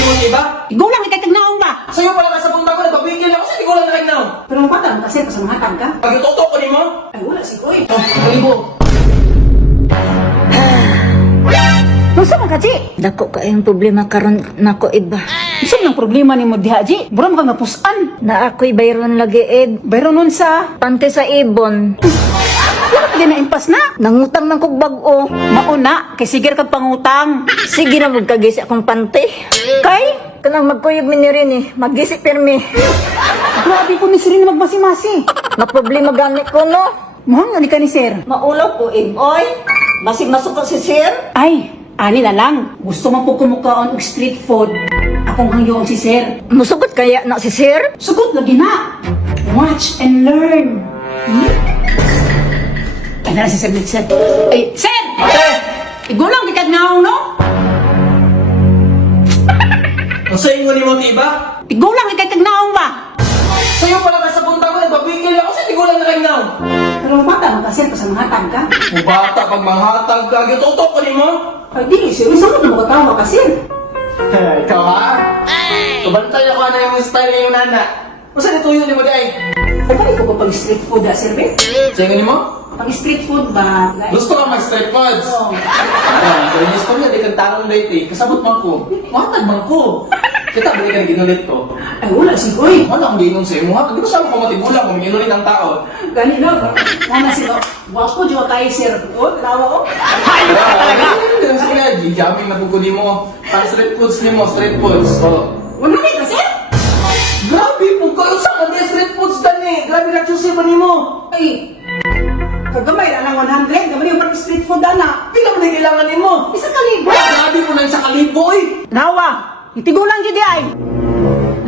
mo yung iba? Ikaw lang ikay tagnaong ba? Sa'yo pala nasa punta ko, nagpapigil ako kasi di ko lang nakagnaw. Pero ang bata, kasi pasamahatan ka. Pag itutok ko ni mo, Ay, wala si Koy. kalibo. Masa man ka, Ji? Dako ka yung problema karon nako iba. Isa ng problema ni mo diha, Ji. Buram ka nga pusan. Na ako'y bayron lagi ed. Bayro nun sa... Pante sa ibon. Wala ka din na impas na. Nangutang ng kog bag-o. Mauna, kay sigir kag pangutang. Sige na magkagisi akong pante. Kay? Kanang magkuyog mi ni rin eh. Magisi pirmi. Grabe ko ni Sir na magmasi-masi. Na problema gani ko no. Muhang nga ni ka ni Sir. Maulaw ko ed. Oy, basig masuko si sir. Ay, ani na lang. Gusto man po kumukaon og street food. Akong hangyoon si Sir. Musugot kaya na si sir. Sugot lagi na. Watch and learn. Ay, na si Sir Nixon. Ay, Sir! Igulang kikad nga no? Ang sa'yo ni mo iba? Igulang kikad tagnaong ba? Sa'yo pala nasa punta ko, nagpapigil ako kasi di ko lang nakagnaw. Pero ang bata, magkasir pa sa mga tangka. O bata, pag manghatag ka, itutok ko ni mo. Ay, di, Sir. Isa mo na magkatawa ka, Sir. Ikaw ha? Kabantay ako na yung style ni yung nana. Masa nito yun ni mo day? Ay, pali ko pag street food, Sir, be? Sa'yo ni mo? Pag street food ba? Like, Gusto ka mag-street foods? Oo. Kaya gusto niya, di kang tanong date eh. Kasabot man ko. Matag man ko. Kita, balik ka na ginulit ko. Ay, wala si Koy. Wala akong ginon sa'yo. Muhatag, di ko sabi ko matigulang kung ginulit ang tao. Gani na, mama sila. Wapo, diwa tayo, Sir. O, tawa ko. Hindi lang sila. Jamming na pupuli mo. Pang street foods ni mo, street foods. Oh. Wala ka, Sir? Grabe po kayo sa mga street foods dan eh. Grabe na choose pa ni mo. Ay, kagamay na ng 100. Gamay yung pag street food, ana. Pila mo na kailangan ni mo. Isa kalibo. Grabe mo lang sa kalibo eh. Nawa, itigulang dyan ay.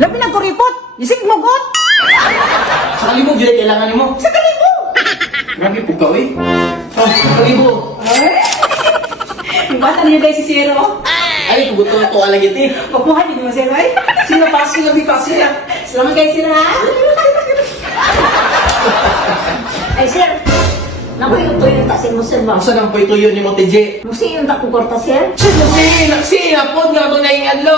Labi na kuripot. Isig mo got. Sa kalibo, dyan kailangan ni mo. Isa kalibo. Grabe po kayo eh. Oh, sa kalibo. Ay. Yung bata niyo guys si Zero. Ay, kubuto na to alagit eh. Papuhan niyo mo Zero ay. Sino pa? Sino pa siya? Salamat guys Zero ha. Ay sir, nakuyo to yung tasin mo sir ba? Ang sanang po ito yun ni Mote J. Musi yung takukorta sir? Nagsiin apod nga ito na yung adlaw.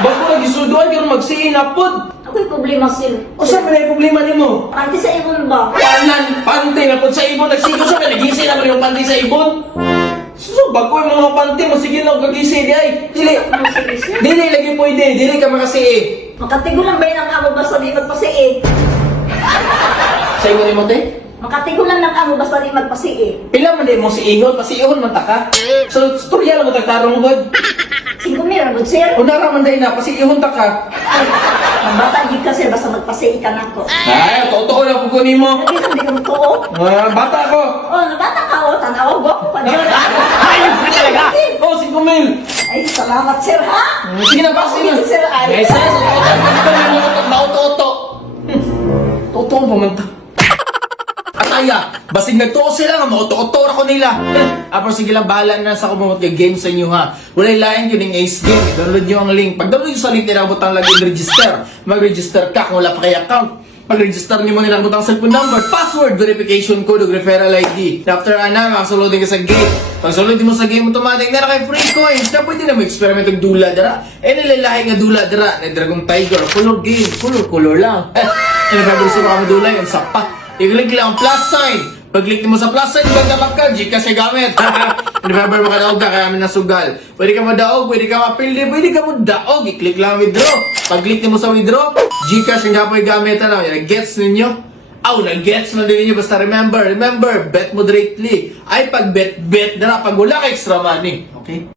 Bago nag-isuduan ka magsiin apod. Ako'y problema sir. O saan ba na yung problema ni mo? Pante sa ibon ba? Panan, pante na po sa ibon. Nagsigo sa mga nagisi na yung pante sa ibon. So, bago yung mga pante mo, sige na gagisi di ay. Dili. Sige sir. Dili, lagi pwede. Dili ka makasi eh. Makatigo lang ba yun ang amo basta di magpasi eh? Sa inyo ni Mote? Makatigo lang ng amo basta di magpasi eh. Pila man din mo si Ihon, pasiihon man ta ka. So, storya lang mo tagtarong god. 5 mil, good sir. Unara man din na, pasiihon ta ka. Ay, ang bata di ka sir basta magpasi ka na ko. Ay, totoo lang kung kunin mo. Hindi ka di ka magtuo. Bata ko. Oh, bata ka o, tanaw ko pa dyan. Ayun ka talaga. Oh, 5 mil. Ay, salamat sir ha. Sige na, basta na. Okay, sir, ay. Yes, yes. Nauto-auto. Totoo pumunta. Ataya, basig nagtuo sila nga, mauto-auto ako nila. Apro sige lang, bahala na sa kumamot ng game sa inyo ha. Walay lain yun yung Ace Game. I-download nyo ang link. Pag download nyo sa link, nilang butang lagi register. Mag-register ka kung wala pa kayo account. Pag-register nyo mo nilang butang cellphone number, password, verification code, o referral ID. After makasulod ka sa game. Pag sulod mo sa game, automatic na kayo free coins. Na pwede na mag-experiment ng dula dara. Nilalahi nga dula dara. Na Dragon Tiger, color game, color lang. Nagagawin sa mga dula yung sapa. I-click lang ang plus sign. Pag-click mo sa plus sign, magkabak ka, Gcash gamit. Remember, makadaog ka, kaya namin nasugal. Pwede ka madaog, pwede ka mapildi, pwede ka madaog. I-click lang ang withdraw. Pag-click mo sa withdraw, Gcash ang gapoy gamit. Ano, nag-gets ninyo? Nag-gets na din ninyo. Basta remember, bet moderately. Ay, pag bet, dara, pag wala ka extra money. Okay?